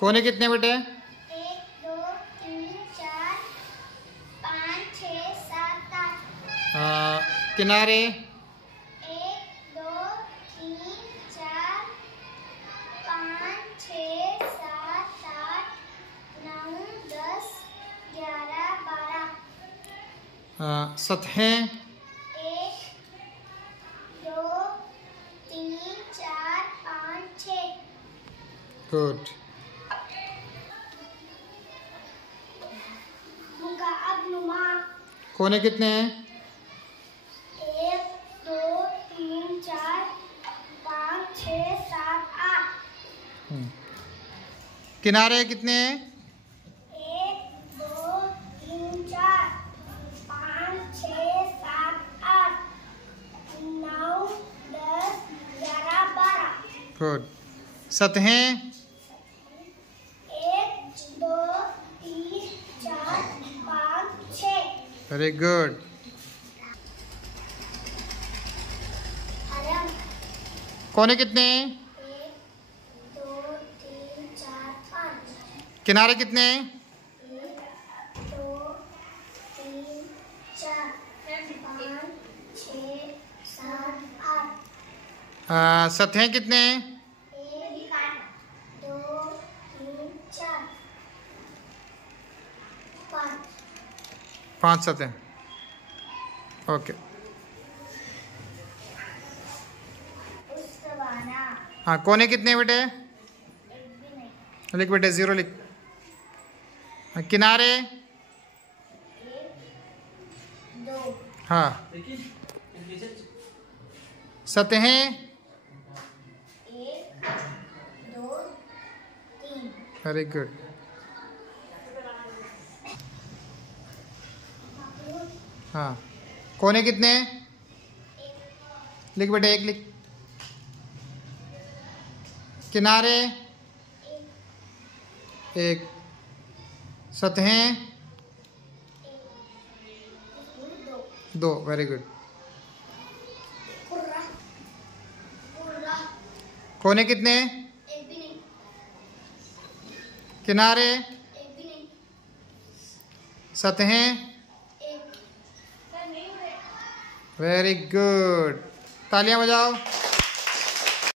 कोने कितने बेटे? 1 2 3 4 5 6 7 8। किनारे? 1 2 3 4 5 6 7 8 9 10 11 12। सतहें? 1 2 3 4 5 6। गुड। कोने कितने हैं? 1 2 3 4 5 6 7 8। किनारे कितने हैं? 1 2 3 4 5 6 7 8 9 10 11 12। गुड। सतहें? 1 2 3 4 5 6। Very good. कोने कितने हैं? 1 2 3 4 5। किनारे कितने हैं? 1 2 3 4 5 6 7 8। सतहें कितने हैं? 1 2 3 4 5। 5 सतहें। ओके। हाँ, कोने कितने हैं बेटे? एक भी नहीं। लिख बेटे, 0 लिख। किनारे? 1 2। हाँ। सतहें? 1 2 3। Very good. हाँ, कोने कितने हैं? लिख बेटे, 1 लिख। किनारे? 1। सतहें? 2। Very good. कोने कितने हैं? एक भी नहीं। किनारे? एक भी नहीं। सतहें? एक। Very good. तालियां बजाओ।